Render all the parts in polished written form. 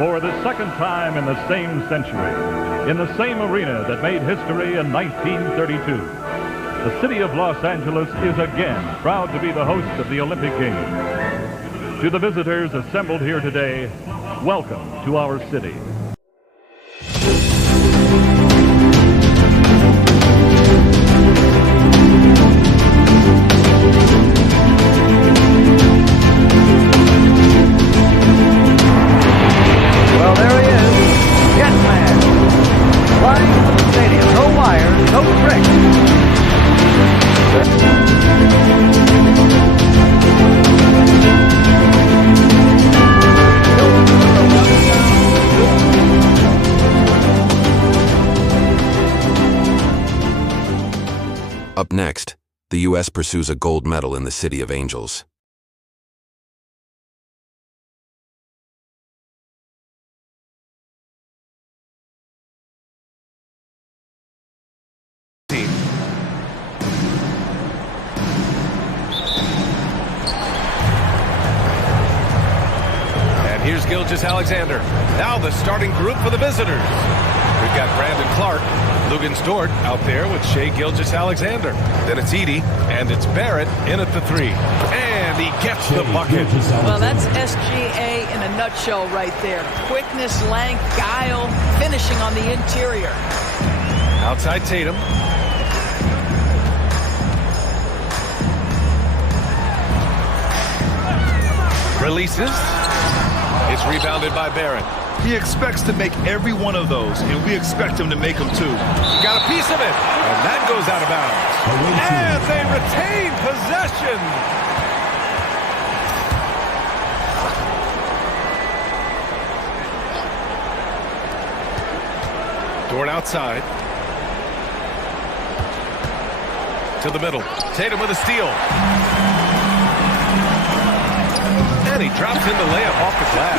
For the second time in the same century, in the same arena that made history in 1932, the city of Los Angeles is again proud to be the host of the Olympic Games. To the visitors assembled here today, welcome to our city. Well, there he is, Jet Man, flying from the stadium. No wires, no tricks. Up next, the U.S. pursues a gold medal in the City of Angels. Here's Gilgeous-Alexander. Now the starting group for the visitors. We've got Brandon Clark, Lugens Dort out there with Shai Gilgeous-Alexander. Then it's Edie, and it's Barrett in at the 3. And he gets the bucket. Well, that's SGA in a nutshell right there. Quickness, length, guile, finishing on the interior. Outside Tatum. Releases. It's rebounded by Barrett. He expects to make every one of those, and we expect him to make them too. Got a piece of it, and that goes out of bounds. And they retain possession. Dort outside. To the middle. Tatum with a steal. And he drops in the layup off the glass.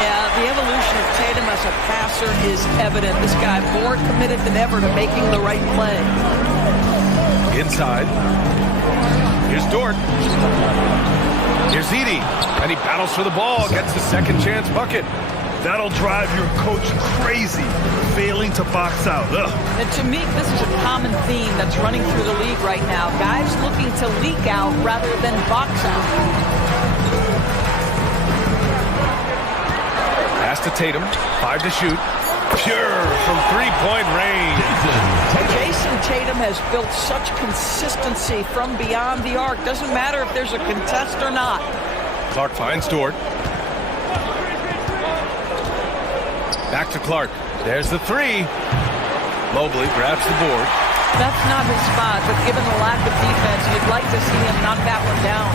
Yeah, the evolution of Tatum as a passer is evident. This guy more committed than ever to making the right play. Inside. Here's Dort. Here's Edie. And he battles for the ball, gets the second chance bucket. That'll drive your coach crazy, failing to box out. Ugh. And to me, this is a common theme that's running through the league right now. Guys looking to leak out rather than box out. Pass to Tatum, 5 to shoot. Pure from three-point range. Jayson Tatum has built such consistency from beyond the arc. Doesn't matter if there's a contest or not. Clark finds Dort. Back to Clark. There's the 3. Mobley grabs the board. That's not his spot, but given the lack of defense, you'd like to see him knock that one down.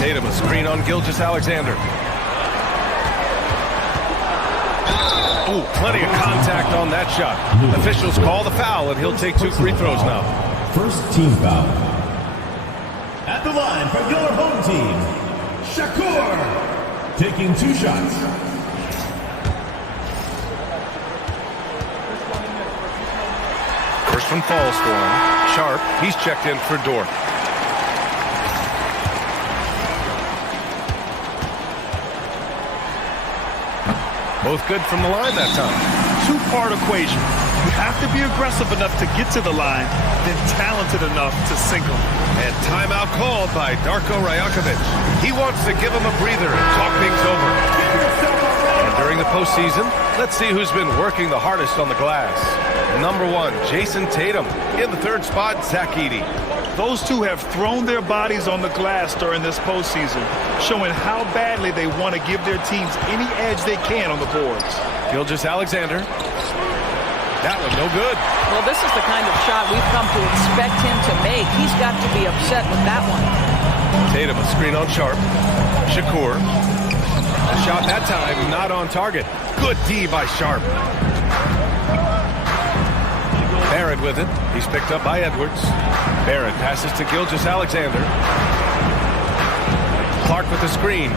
Tatum, a screen on Gilgeous-Alexander. Ooh, plenty of contact on that shot. Officials call the foul, and he'll take 2 free throws now. First team foul. At the line for your home team, Shakur, taking 2 shots. First one falls for him. Sharp, he's checked in for Dort. Both good from the line that time. 2-part equation. You have to be aggressive enough to get to the line, then talented enough to sink them. And timeout called by Darko Rajakovic. He wants to give him a breather and talk things over. And during the postseason, let's see who's been working the hardest on the glass. Number 1, Jayson Tatum. In the 3rd spot, Zach Edey. Those two have thrown their bodies on the glass during this postseason, showing how badly they want to give their teams any edge they can on the boards. Gilgeous-Alexander. That one no good. Well, this is the kind of shot we've come to expect him to make. He's got to be upset with that one. Tatum, a screen on Sharp. Shakur. A shot that time not on target. Good D by Sharp. Barrett with it. He's picked up by Edwards. Barrett passes to Gilgeous-Alexander. Clark with the screen.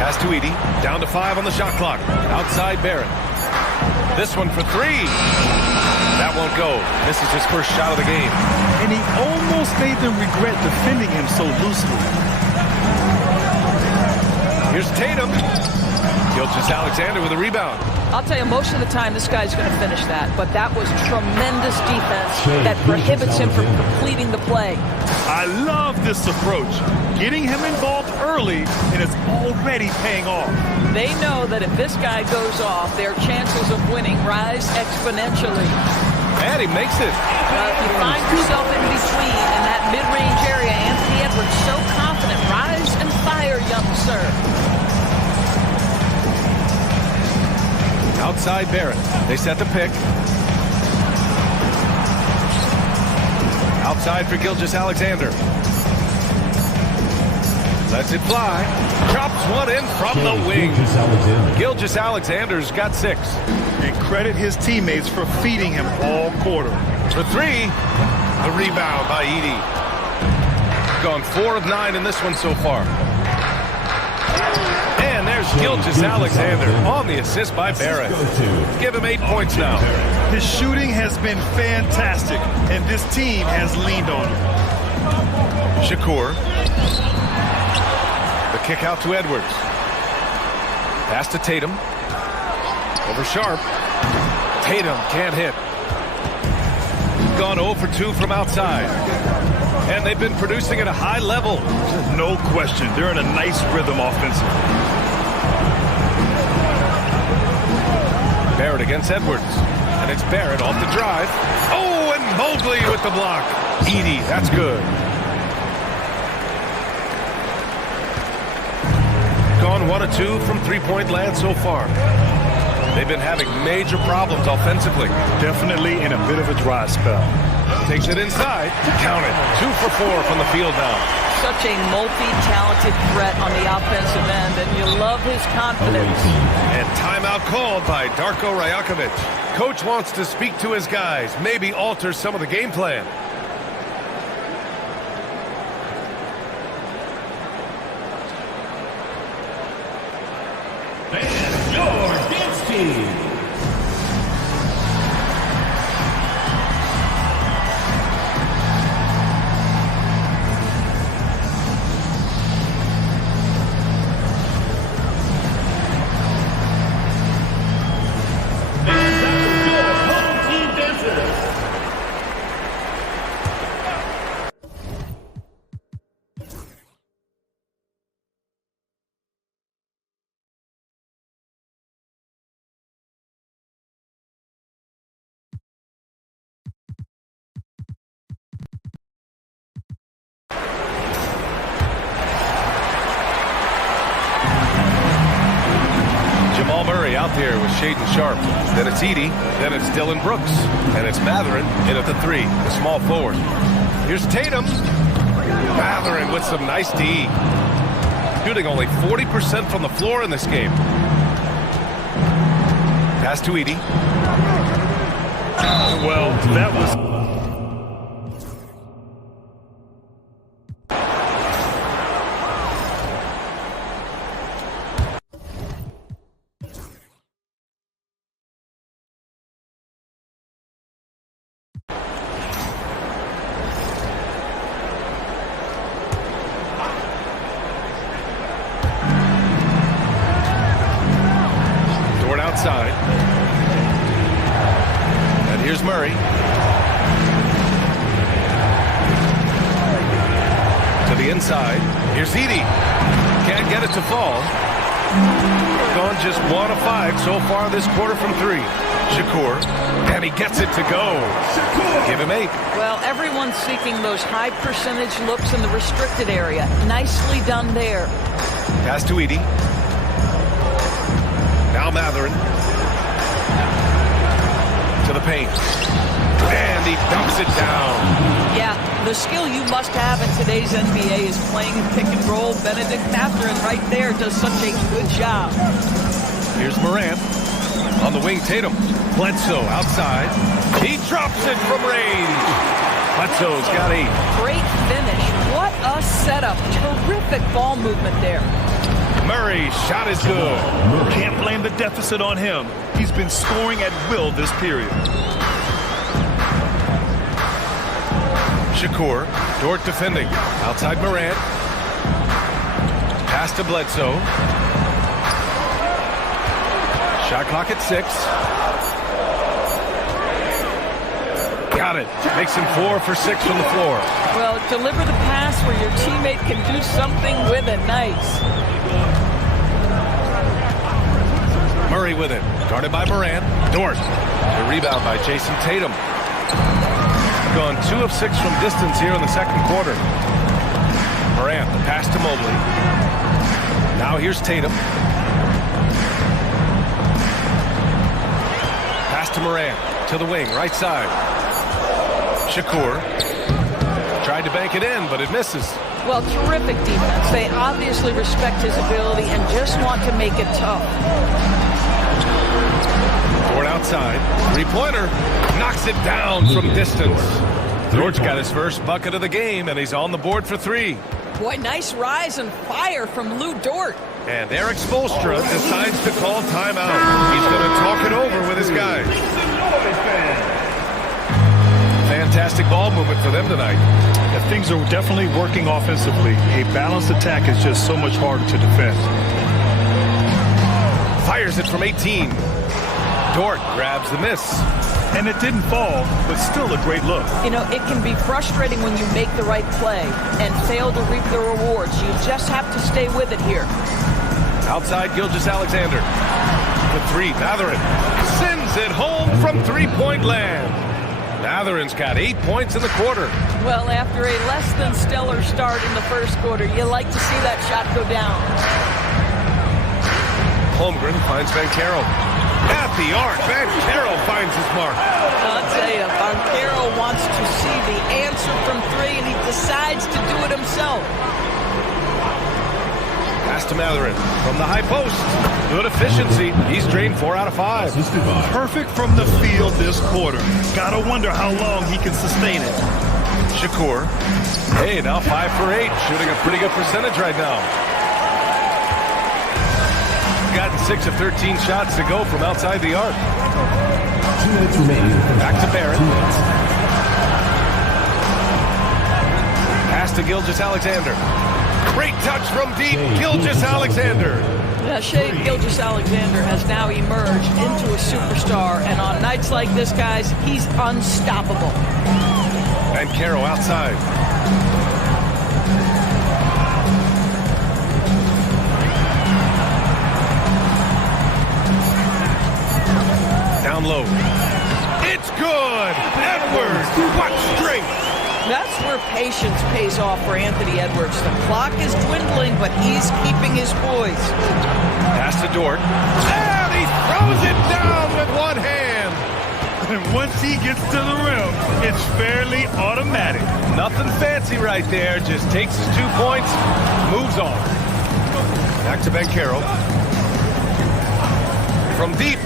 Pass to Edie. Down to 5 on the shot clock. Outside Barrett. This one for 3. That won't go. This is his first shot of the game. And he almost made them regret defending him so loosely. Here's Tatum. Gilgeous-Alexander with a rebound. I'll tell you, most of the time this guy's going to finish that, but that was tremendous defense that prohibits him from completing the play. I love this approach. Getting him involved early, and it's already paying off. They know that if this guy goes off, their chances of winning rise exponentially. And he makes it. If you find yourself in between in that mid-range area, Anthony Edwards so confident. Rise and fire, young sir. Outside Barrett. They set the pick. Outside for Gilgeous-Alexander. Lets it fly. Drops one in from the wing. Gilgeous-Alexander's got 6. And credit his teammates for feeding him all quarter. For 3. The rebound by Edey. Gone 4 of 9 in this one so far. And there's Gilgeous-Alexander on the assist by Barrett. Give him 8 points now. His shooting has been fantastic, and this team has leaned on him. Shakur. The kick out to Edwards. Pass to Tatum. Over Sharp. Tatum can't hit. Gone 0 for 2 from outside. And they've been producing at a high level. No question. They're in a nice rhythm offensively. Barrett against Edwards. And it's Barrett off the drive. Oh, and Mobley with the block. Edey, that's good. Gone 1 of 2 from three-point land so far. They've been having major problems offensively. Definitely in a bit of a dry spell. Takes it inside. Count it. 2 for 4 from the field now. Such a multi-talented threat on the offensive end, and you love his confidence. And timeout called by Darko Rajakovic. Coach wants to speak to his guys, maybe alter some of the game plan. And your dance team. Jamal Murray out there with Shaedon Sharp. Then it's Edey. Then it's Dylan Brooks. And it's Mathurin in at the 3, the small forward. Here's Tatum. Mathurin with some nice D. Shooting only 40% from the floor in this game. Pass to Edey. Well, that was... Outside. And here's Murray. To the inside. Here's Edey. Can't get it to fall. Gone just 1 of 5 so far this quarter from 3. Shakur. And he gets it to go. Give him 8. Well, everyone's seeking those high percentage looks in the restricted area. Nicely done there. Pass to Edey. Now Mathurin. To the paint. And he dumps it down. Yeah, the skill you must have in today's NBA is playing pick and roll. Benedict Mathurin right there does such a good job. Here's Morant. On the wing, Tatum. Bledsoe outside. He drops it from range. Bledsoe's got 8. Great finish. What a setup. Terrific ball movement there. Murray's shot is good. Can't blame the deficit on him. He's been scoring at will this period. Shakur, Dort defending. Outside Morant. Pass to Bledsoe. Shot clock at 6. Got it. Makes him 4 for 6 from the floor. Well, deliver the pass where your teammate can do something with it. Nice. Murray with it. Guarded by Morant. Dort. The rebound by Jayson Tatum. Gone 2 of 6 from distance here in the second quarter. Morant, the pass to Mobley. Now here's Tatum. Pass to Morant. To the wing, right side. Shakur. Tried to bank it in, but it misses. Well, terrific defense. They obviously respect his ability and just want to make it tough. Dort outside. Three-pointer. Knocks it down from distance. Dort's got his first bucket of the game, and he's on the board for 3. Boy, nice rise and fire from Lou Dort. And Eric Spoelstra decides to call timeout. He's going to talk it over with his guys. Fantastic ball movement for them tonight. Yeah, things are definitely working offensively. A balanced attack is just so much harder to defend. Fires it from 18. Dort grabs the miss. And it didn't fall, but still a great look. You know, it can be frustrating when you make the right play and fail to reap the rewards. You just have to stay with it here. Outside Gilgeous-Alexander. The 3, Mathurin. Sends it home from three-point land. Mathurin's got 8 points in the quarter. Well, after a less than stellar start in the first quarter, you like to see that shot go down. Holmgren finds Banchero. At the arc, Banchero finds his mark. I'll tell you, Banchero wants to see the answer from 3, and he decides to do it himself. Pass to Mathurin from the high post. Good efficiency. He's drained 4 out of 5. Perfect from the field this quarter. Gotta wonder how long he can sustain it. Shakur. Hey, now 5 for 8. Shooting a pretty good percentage right now. Gotten 6 of 13 shots to go from outside the arc. 2 minutes remaining. Back to Barrett. Pass to Gilgeous-Alexander. Great touch from deep. Gilgeous-Alexander. Yeah, Shai Gilgeous-Alexander has now emerged into a superstar, and on nights like this, guys, he's unstoppable. And Caro outside. Down low. It's good. Edwards. What strength. That's where patience pays off for Anthony Edwards. The clock is dwindling, but he's keeping his poise. Pass to Dort. And he throws it down with one hand. And once he gets to the rim, it's fairly automatic. Nothing fancy right there. Just takes his 2 points, moves on. Back to Banchero. From deep.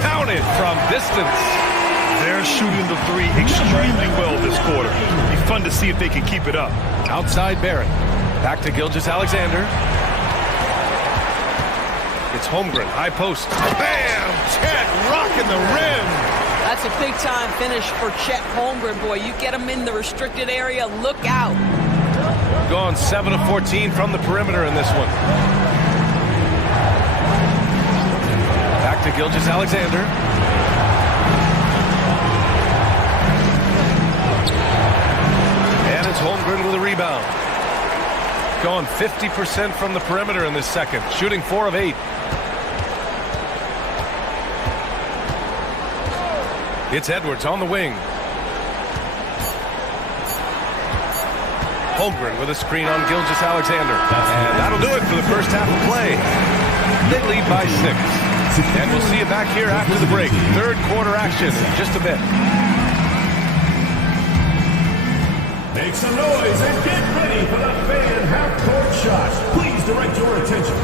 Counted from distance. They're shooting the 3 extremely well this quarter. It'll be fun to see if they can keep it up. Outside Barrett. Back to Gilgeous-Alexander. It's Holmgren. High post. Bam! Chet rocking the rim. That's a big-time finish for Chet Holmgren. Boy, you get him in the restricted area, look out. Gone 7 of 14 from the perimeter in this one. Back to Gilgeous-Alexander. And it's Holmgren with a rebound. Gone 50% from the perimeter in this second. Shooting 4 of 8. It's Edwards on the wing. Holmgren with a screen on Gilgeous-Alexander. And that'll do it for the first half of play. They lead by 6. And we'll see you back here after the break. Third quarter action in just a bit. Make some noise and get ready for the fan half-court shots. Please direct your attention.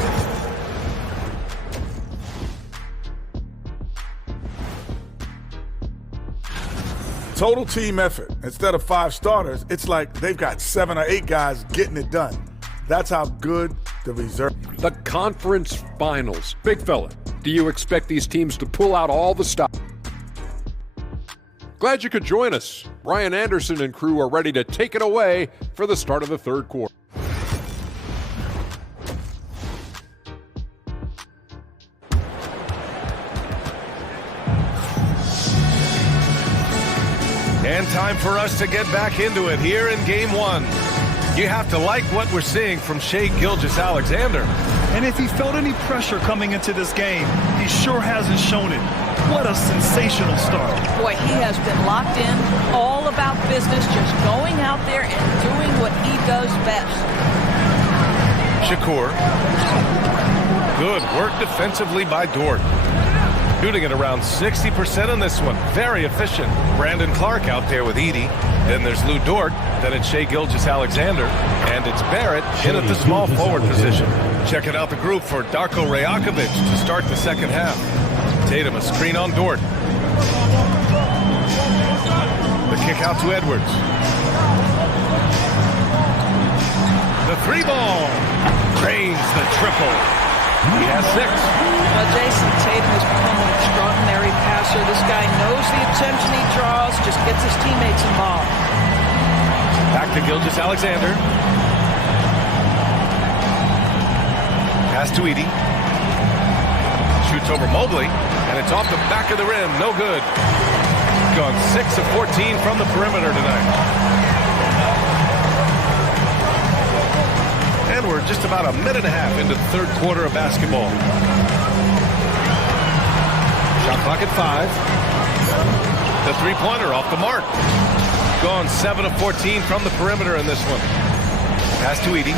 Total team effort. Instead of 5 starters, it's like they've got 7 or 8 guys getting it done. That's how good the reserve. The conference finals. Big fella, do you expect these teams to pull out all the stops? Glad you could join us. Brian Anderson and crew are ready to take it away for the start of the third quarter. And time for us to get back into it here in game one. You have to like what we're seeing from Shai Gilgeous-Alexander. And if he felt any pressure coming into this game, he sure hasn't shown it. What a sensational start. Boy, he has been locked in, all about business, just going out there and doing what he does best. Shakur. Good work defensively by Dort. Shooting at around 60% on this one. Very efficient. Brandon Clark out there with Edey. Then there's Lou Dort. Then it's Shai Gilgeous-Alexander. And it's Barrett in at the small forward position. Checking out the group for Darko Rajakovic to start the second half. Tatum a screen on Dort. The kick out to Edwards. The three ball. Drains the triple. He has 6. Well, Jayson Tatum has become an extraordinary passer. This guy knows the attention he draws, just gets his teammates involved. Back to Gilgeous-Alexander. Pass to Edey. Shoots over Mobley, and it's off the back of the rim. No good. Gone 6 of 14 from the perimeter tonight. And we're just about a minute and a half into the third quarter of basketball. Shot clock at 5. The three-pointer off the mark. Gone 7 of 14 from the perimeter in this one. Pass to Edey.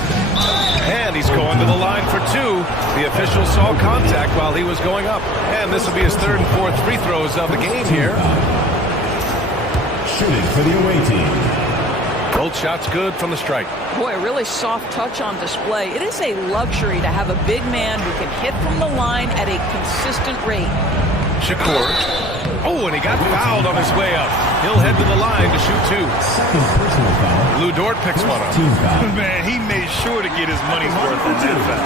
And he's going to the line for 2. The official saw contact while he was going up. And this will be his third and fourth free throws of the game here. Shooting for the away team. Both shots good from the strike. Boy, a really soft touch on display. It is a luxury to have a big man who can hit from the line at a consistent rate. Shakur. Oh, and he got fouled on his way up. He'll head to the line to shoot 2. Second personal foul. Lou Dort picks one up. Team foul. Man, he made sure to get his money's worth on that foul.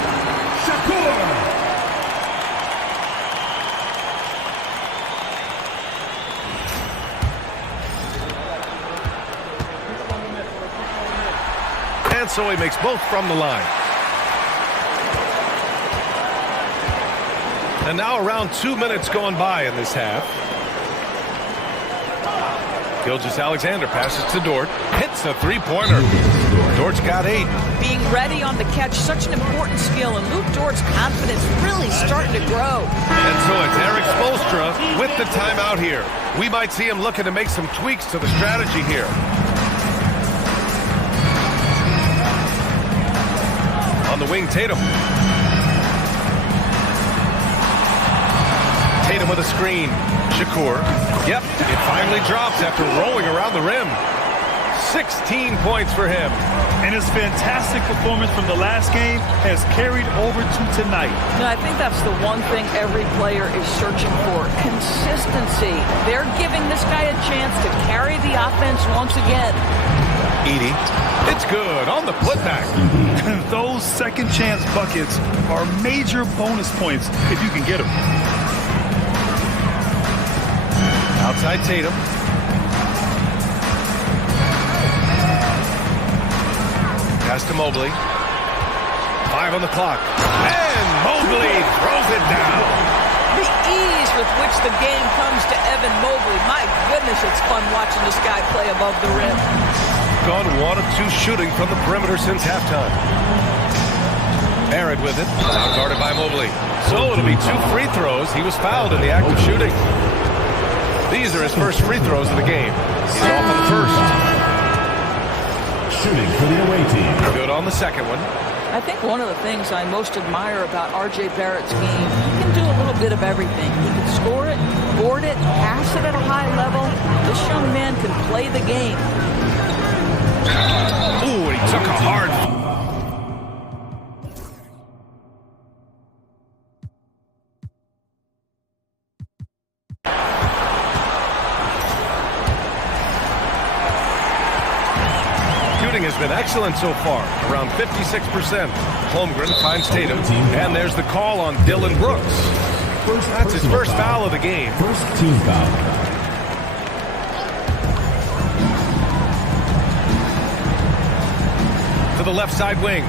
Shakur. And so he makes both from the line. And now around 2 minutes going by in this half. Gilgeous-Alexander passes to Dort. Hits a three-pointer. Dort's got 8. Being ready on the catch, such an important skill, and Lou Dort's confidence really starting to grow. And so it's Eric Spoelstra with the timeout here. We might see him looking to make some tweaks to the strategy here. On the wing, Tatum. Tatum with a screen. Shakur. Yep, it finally drops after rolling around the rim. 16 points for him. And his fantastic performance from the last game has carried over to tonight. No, I think that's the one thing every player is searching for. Consistency. They're giving this guy a chance to carry the offense once again. Edey. It's good on the putback. Those second chance buckets are major bonus points if you can get them. Outside Tatum. Pass to Mobley. 5 on the clock. And Mobley throws it down. The ease with which the game comes to Evan Mobley. My goodness, it's fun watching this guy play above the rim. Gone 1 of 2 shooting from the perimeter since halftime. Barrett with it. Now guarded by Mobley. So it'll be 2 free throws. He was fouled in the act of shooting. These are his first free throws of the game. He's off on the first. Shooting for the away team. Good on the second one. I think one of the things I most admire about R.J. Barrett's game, he can do a little bit of everything. He can score it, board it, pass it at a high level. This young man can play the game. Ooh, he took a hard... Has been excellent so far, around 56%. Holmgren finds Tatum, and there's the call on Dylan Brooks. That's his first foul of the game. First team foul. to the left side wing.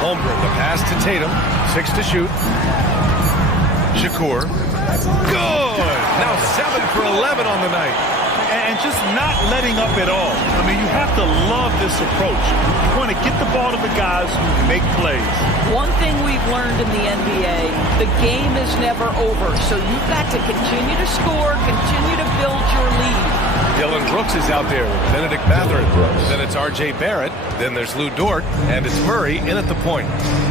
Holmgren, the pass to Tatum. 6 to shoot. Shakur. Good! Now 7 for 11 on the night. And just not letting up at all. I mean, you have to love this approach. You want to get the ball to the guys who make plays. One thing we've learned in the NBA, the game is never over. So you've got to continue to score, continue to build your lead. Dillon Brooks is out there with Benedict Mathurin. Then it's R.J. Barrett. Then there's Lou Dort. And it's Murray in at the point.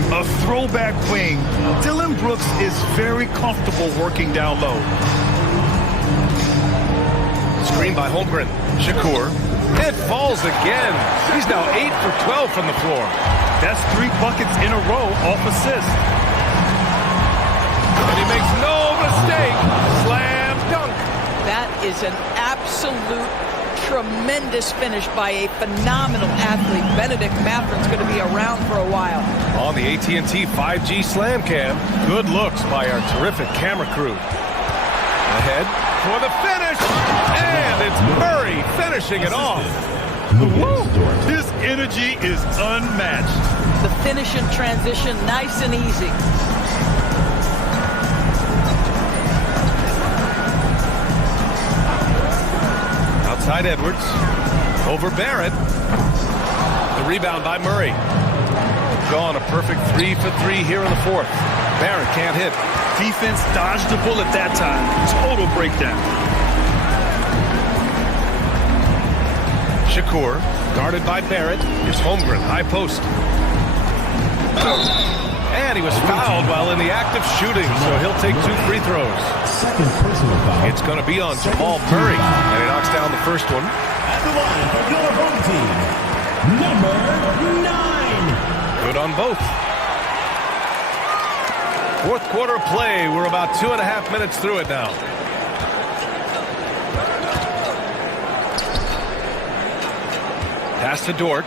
A throwback wing. Dillon Brooks is very comfortable working down low. Screen by Holmgren. Shakur. It falls again. He's now 8 for 12 from the floor. That's 3 buckets in a row off assist. And he makes no mistake. Slam dunk. That is an absolute tremendous finish by a phenomenal athlete. Benedict Matherin's going to be around for a while. On the AT&T 5G Slam Cam. Good looks by our terrific camera crew. Ahead for the finish. And it's Murray finishing it off. His energy is unmatched. The finish in transition, nice and easy. Outside Edwards. Over Barrett. The rebound by Murray. Gone a perfect 3 for 3 here in the fourth. Barrett can't hit. Defense dodged the bullet that time. Total breakdown. Shakur, guarded by Barrett. Here's Holmgren, high post. And he was fouled while in the act of shooting, so he'll take 2 free throws. Second personal foul. It's going to be on Jamal Murray, and he knocks down the first one. At the line for your home team, number 9. Good on both. Fourth quarter of play. We're about 2.5 minutes through it now. Pass to Dort.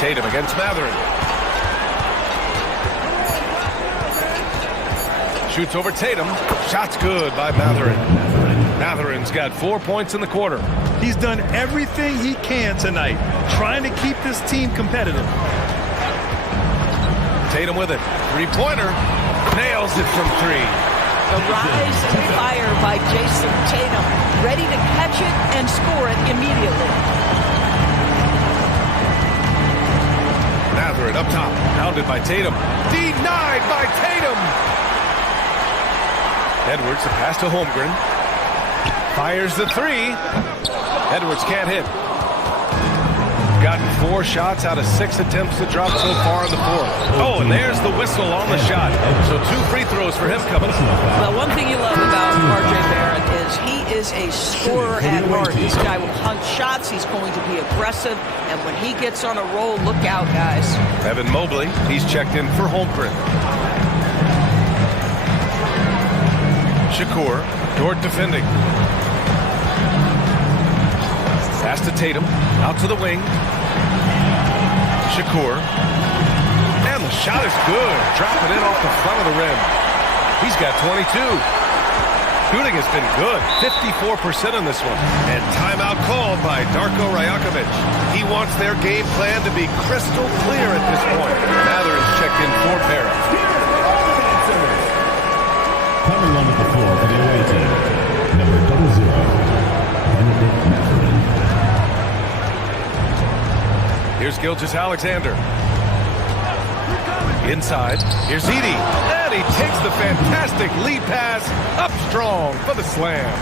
Tatum against Mathurin. Shoots over Tatum. Shot's good by Mathurin. Matherin's got 4 points in the quarter. He's done everything he can tonight, trying to keep this team competitive. Tatum with it. Three-pointer. Nails it from 3. The rise and fire by Jayson Tatum, ready to catch it and score it immediately. Mathurin up top, pounded by Tatum. Denied by Tatum. Edwards, a pass to Holmgren. Fires the 3. Edwards can't hit. Gotten 4 shots out of 6 attempts to drop so far in the fourth. Oh, and there's the whistle on the shot. So 2 free throws for him coming up. Well, one thing you love about R.J. Barrett is he is a scorer at heart. This guy will hunt shots. He's going to be aggressive. And when he gets on a roll, look out, guys. Evan Mobley, he's checked in for Holmgren. Shakur, Dort defending. Pass to Tatum, out to the wing. Shakur. And the shot is good. Dropping in off the front of the rim. He's got 22. Shooting has been good. 54% on this one. And timeout called by Darko Rajakovic. He wants their game plan to be crystal clear at this point. Mathurin's checked in for Barrett. Coming on the floor for the away team, number 00, Benedict Mathurin. Here's Gilgeous-Alexander. Inside, here's Edey. And he takes the fantastic lead pass up strong for the slam.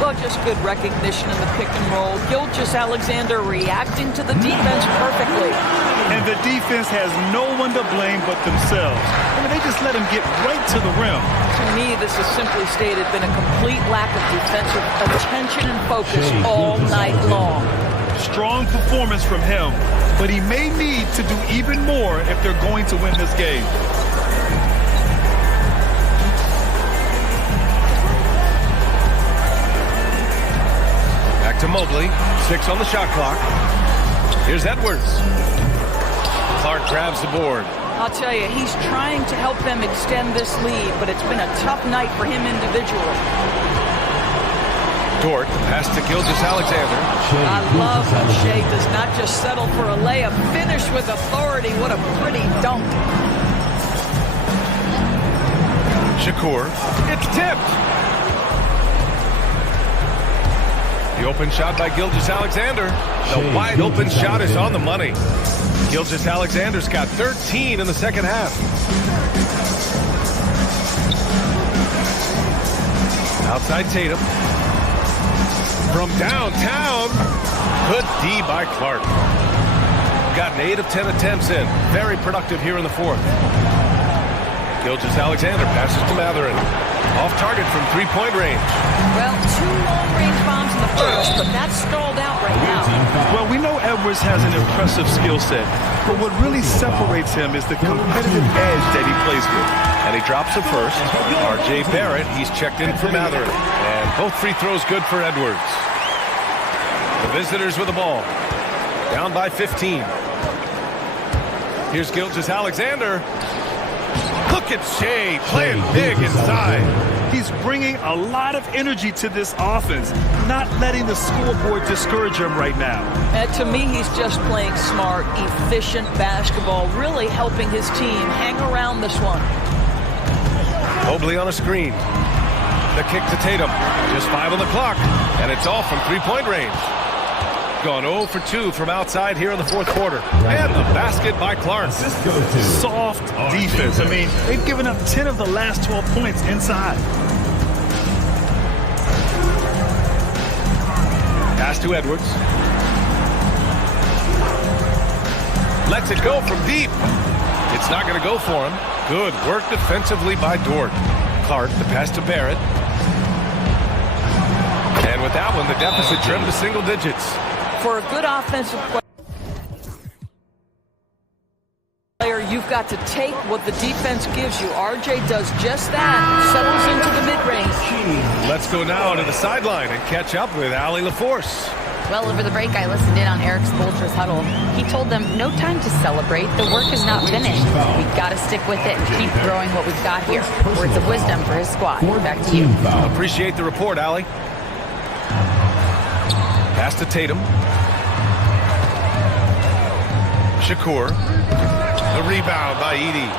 Well, just good recognition in the pick and roll. Gilgeous-Alexander reacting to the defense perfectly. And the defense has no one to blame but themselves. I mean, they just let him get right to the rim. To me, this has simply stated been a complete lack of defensive attention and focus all night long. Strong performance from him, but he may need to do even more if they're going to win this game. Back to Mobley. 6 on the shot clock. Here's Edwards. Clark grabs the board. I'll tell you, he's trying to help them extend this lead, but it's been a tough night for him individually. Dort, pass to Gilgeous-Alexander. I love when Shai does not just settle for a layup, finish with authority. What a pretty dunk. Shakur, it's tipped. The open shot by Gilgeous-Alexander. The wide open shot is on the money. Gilgeous-Alexander's got 13 in the second half. Outside Tatum. From downtown. Good D by Clark. Got an 8 of 10 attempts in. Very productive here in the fourth. Gilgeous-Alexander passes to Matherin. Off target from three-point range. Well, 2 long-range bombs in the first, but that's stalled out right now. Well, we know Edwards has an impressive skill set, but what really separates him is the competitive edge that he plays with. And he drops it first. R.J. Barrett, he's checked in for Matherin. And both free throws good for Edwards. The visitors with the ball. Down by 15. Here's Gilgeous-Alexander. Look at Shai playing big inside. He's bringing a lot of energy to this offense, not letting the scoreboard discourage him right now. To me, he's just playing smart, efficient basketball, really helping his team hang around this one. Mobley on a screen. The kick to Tatum. Just 5 on the clock, and it's off from three-point range. Gone 0 for 2 from outside here in the fourth quarter. And the basket by Clark. Soft defense. I mean, they've given up 10 of the last 12 points inside. Pass to Edwards. Lets it go from deep. It's not going to go for him. Good work defensively by Dort. Clark, the pass to Barrett. And with that one, the deficit trimmed to single digits. For a good offensive player, you've got to take what the defense gives you. RJ does just that. Settles into the mid-range. Let's go now to the sideline and catch up with Allie LaForce. Well, over the break, I listened in on Eric Spoelstra's huddle. He told them, no time to celebrate. The work is not finished. We've got to stick with it and keep growing what we've got here. Words of wisdom for his squad. Back to you. Appreciate the report, Allie. Pass to Tatum. Shakur. The rebound by Edey.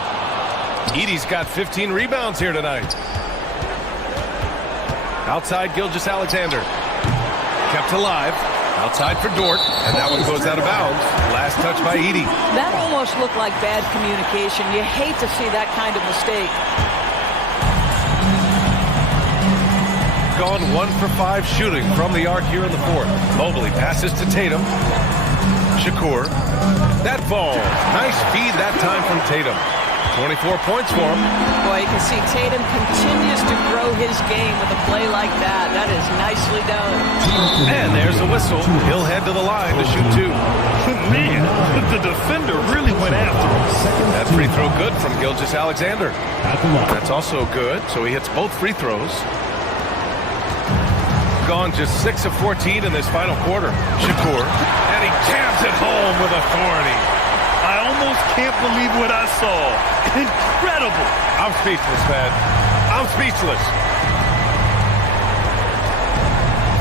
Edey's got 15 rebounds here tonight. Outside Gilgeous-Alexander. Kept alive. Outside for Dort. And that one goes out of bounds. Last touch by Edey. That almost looked like bad communication. You hate to see that kind of mistake. Gone 1 for 5 shooting from the arc here in the fourth. Mobley passes to Tatum. Shakur. That ball. Nice feed that time from Tatum. 24 points for him. Boy, you can see Tatum continues to grow his game with a play like that. That is nicely done. And there's the whistle. He'll head to the line to shoot 2. Man, the defender really went after him. That free throw good from Gilgeous-Alexander. That's also good, so he hits both free throws. Gone just 6 of 14 in this final quarter. Shakur. And he jams it home with authority. I almost can't believe what I saw. Incredible. I'm speechless, man. I'm speechless.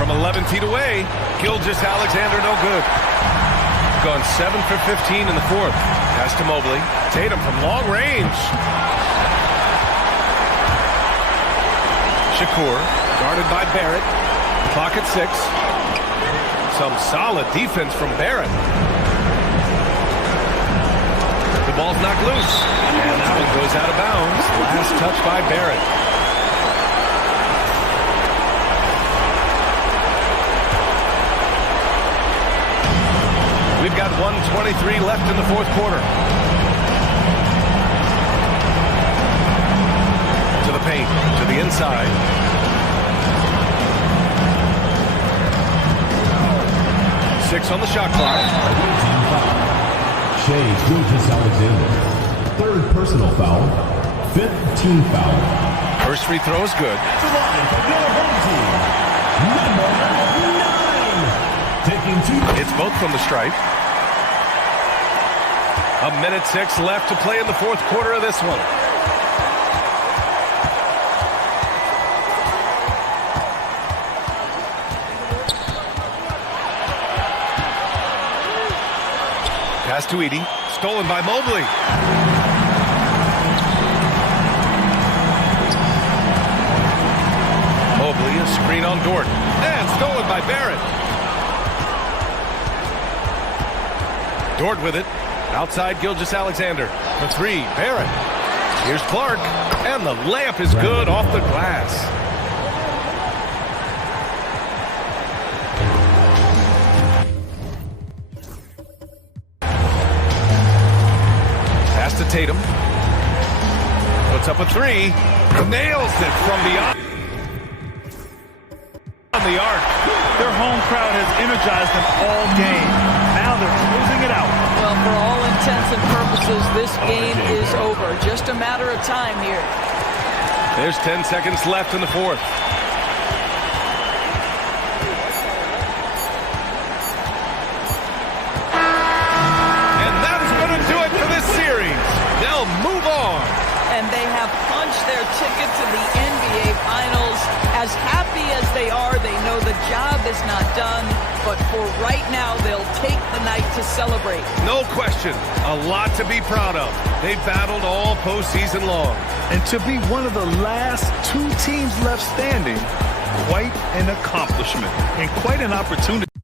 From 11 feet away, Gilgeous-Alexander no good. Gone 7 for 15 in the fourth. Pass to Mobley. Tatum from long range. Shakur, guarded by Barrett. Clock at 6. Some solid defense from Barrett. The ball's knocked loose. And that one goes out of bounds. Last touch by Barrett. We've got 1:23 left in the fourth quarter. To the paint, to the inside. Six on the shot clock. Shai Gilgeous-Alexander. Third personal foul. Fifth team foul. First free throw is good. The line for your home team. Number 9. Taking 2. It's both from the stripe. 1:06 left to play in the fourth quarter of this one. Pass to Edey. Stolen by Mobley. Mobley, a screen on Gordon. And stolen by Barrett. Dort with it. Outside Gilgeous-Alexander. For three, Barrett. Here's Clark. And the layup is good off the glass. Pass to Tatum. Puts up a three. Nails it from beyond the arc. Their home crowd has energized them all game. Now they're closing it out. Well, for all intents and purposes, this game is over. Just a matter of time here. There's 10 seconds left in the fourth. And that's going to do it for this series. They'll move on. And they have punched their ticket to the NBA Finals. As happy as they are, they know the job is not done. But for right now, they'll take the night to celebrate. No question. A lot to be proud of. They battled all postseason long. And to be one of the last two teams left standing, quite an accomplishment and quite an opportunity.